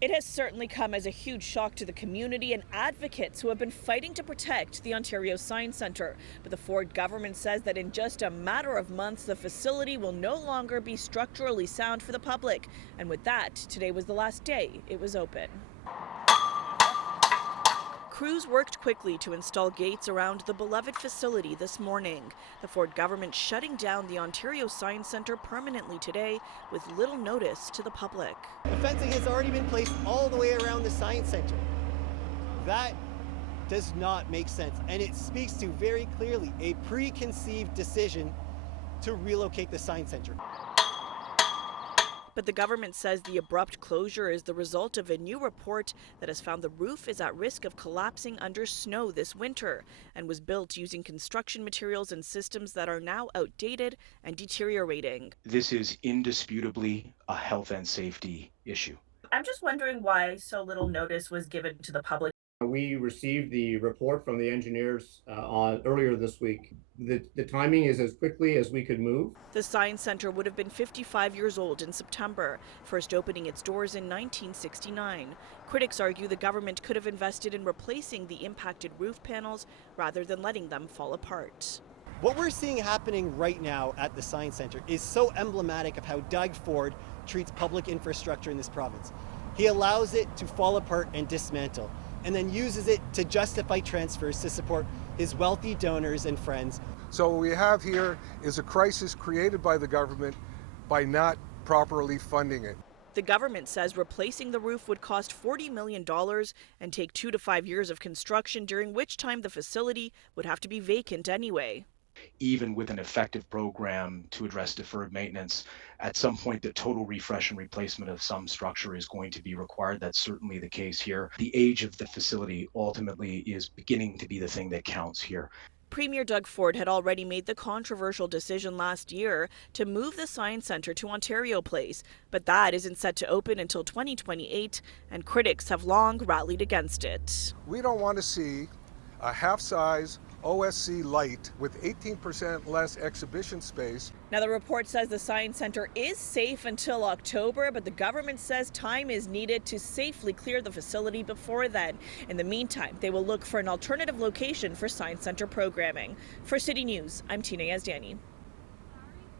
It has certainly come as a huge shock to the community and advocates who have been fighting to protect the Ontario Science Centre. But the Ford government says that in just a matter of months, the facility will no longer be structurally sound for the public. And with that, today was the last day it was open. Crews worked quickly to install gates around the beloved facility this morning. The Ford government shutting down the Ontario Science Centre permanently today with little notice to the public. The fencing has already been placed all the way around the Science Centre. That does not make sense, and it speaks to very clearly a preconceived decision to relocate the Science Centre. But the government says the abrupt closure is the result of a new report that has found the roof is at risk of collapsing under snow this winter and was built using construction materials and systems that are now outdated and deteriorating. This is indisputably a health and safety issue. I'm just wondering why so little notice was given to the public. We received the report from the engineers earlier this week. The timing is as quickly as we could move. The Science Centre would have been 55 years old in September, first opening its doors in 1969. Critics argue the government could have invested in replacing the impacted roof panels rather than letting them fall apart. What we're seeing happening right now at the Science Centre is so emblematic of how Doug Ford treats public infrastructure in this province. He allows it to fall apart and dismantle, and then uses it to justify transfers to support his wealthy donors and friends. So what we have here is a crisis created by the government by not properly funding it. The government says replacing the roof would cost $40 million and take 2 to 5 years of construction, during which time the facility would have to be vacant anyway. Even with an effective program to address deferred maintenance, at some point the total refresh and replacement of some structure is going to be required. That's certainly the case here. The age of the facility ultimately is beginning to be the thing that counts here. Premier Doug Ford had already made the controversial decision last year to move the Science Centre to Ontario Place, but that isn't set to open until 2028, and critics have long rallied against it. We don't want to see a half-size OSC light with 18% less exhibition space. Now, the report says the Science Centre is safe until October, but the government says time is needed to safely clear the facility before then. In the meantime, they will look for an alternative location for Science Centre programming. For City News, I'm Tina Yazdani.